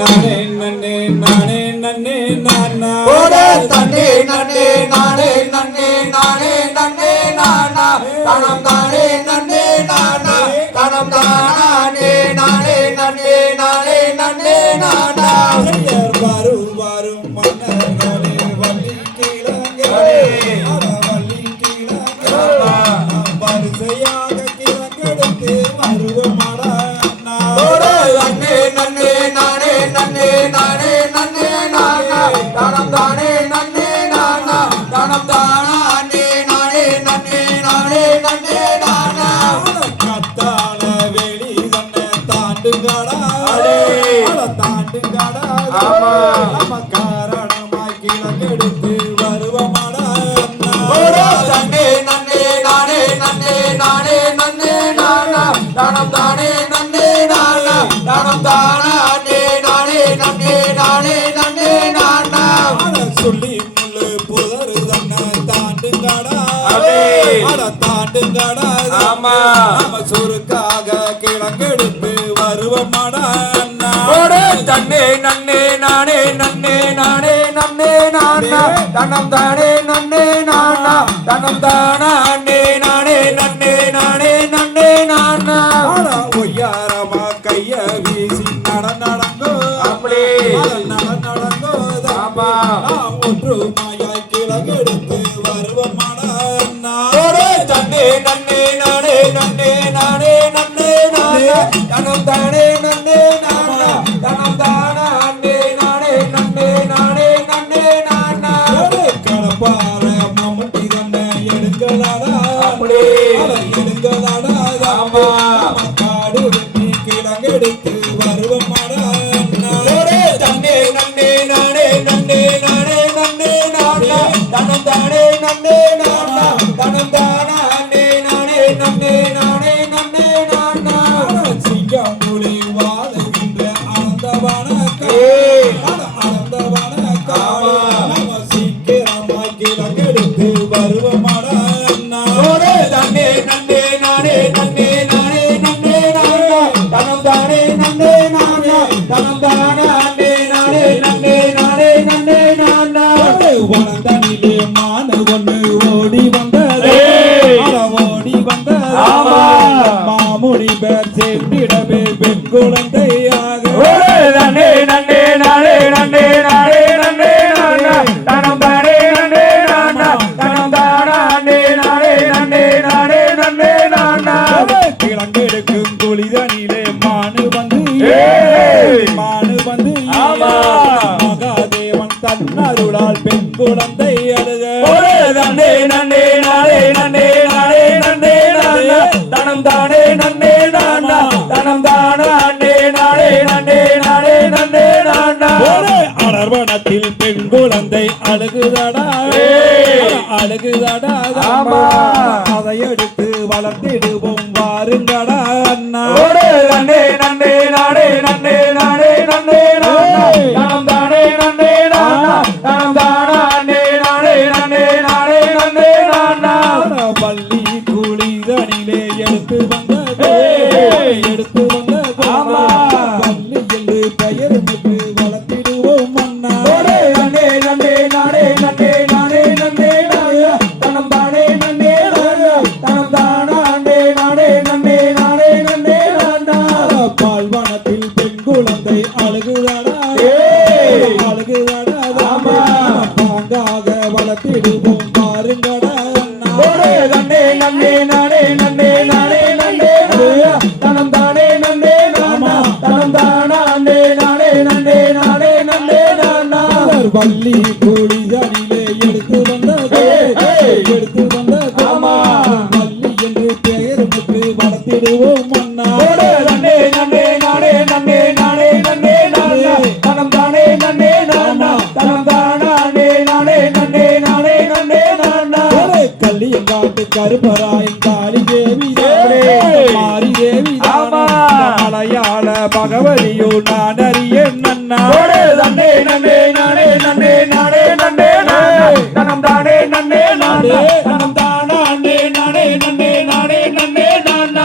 நானே நம்ம காரணமாய் அண்ணா. ஓட தன்னே நன்னே நானே நன்னே நானே நன்னே நானா. தனம் தானே நன்னே நானா. தனம் தானே நானே நன்னே நானே நன்னே நானா. சொல்லி முள்ளு புதரு தன்னை தாண்டுங்கடா. அடே. தாண்டுங்கடா. ஆமா. நம்ம சுருக்காக கிழங்கெடுத்து ஓட தன்னே நன்னே தனம் தானே நன்னே நானா? தனம் தானே நானே água தனம் மான ஓடி ஓடி மாமுடி பேர் சென்றிடவே பெண் குழந்தை குழந்தை அழுக. நன்னே நானே நன்னே நானே நன்னே நானா தனம் தானே நன்னே நானா தனம் தானே நானே நன்னே நானே நன்னே நானா ஒரு அடர்வனத்தில் பெண் குழந்தை அழுகுதடா. அழுகுதடா. அதை எடுத்து வளர்த்திடுவோம் வாருங்கடா. எடுத்து வந்தது ஆமா. பள்ளி என்று பெயர் பெற்று வளர்த்திடுவோம் அண்ணா. ஓடே நன்னே நன்னே நானே நன்னே நானே நன்னே நானா. தனம் தானே நன்னே நானா. தனம் தானே நானே நன்னே நானே நன்னே நானா. பால்வனத்தில் பெண் குழந்தை அழுகுதடா. ஏய். அழுகுதடா. ஆமா. பாங்காக வளர்த்திடுவோம் அவர் வள்ளி குளிதனிலே எடுத்து வந்தது. எடுத்து வந்தது. வள்ளி என்று பெயர் பெற்று வளர்த்திடுவோம் அண்ணா. ஓடே நன்னே நன்னே நானே நன்னே நானே நன்னே நானா தனம் தானே நன்னே நானா. தனம் தானே நானே நன்னே நானே நன்னே நானா. ஒரே கள்ளியங்காட்டு கருப்பராயன் காளி தேவி ஏய். மாரி தேவி ஆமா. மலையாள பகவதியோ நான் அறிய நன்னா நன்னே நன்னே நானே நனந்தா நானே நானே நன்னே நானே நன்னே நானா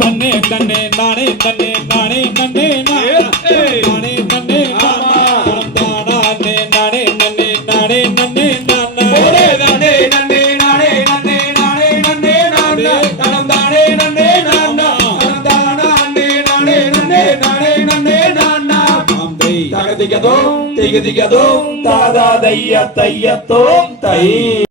தன்னே கண்ணே நானே தன்னே நானே நன்னே நானே நன்னே நானா நனந்தா நானே நானே நன்னே நானே நன்னே நானா ஒரே நானே நன்னே நானே நன்னே நானே நன்னே நானா நனந்தானே நன்னே நானா நனந்தா நானே நானே நன்னே நானே நன்னே நானா ஆம்பை தாதா தைய தையத்தோ தை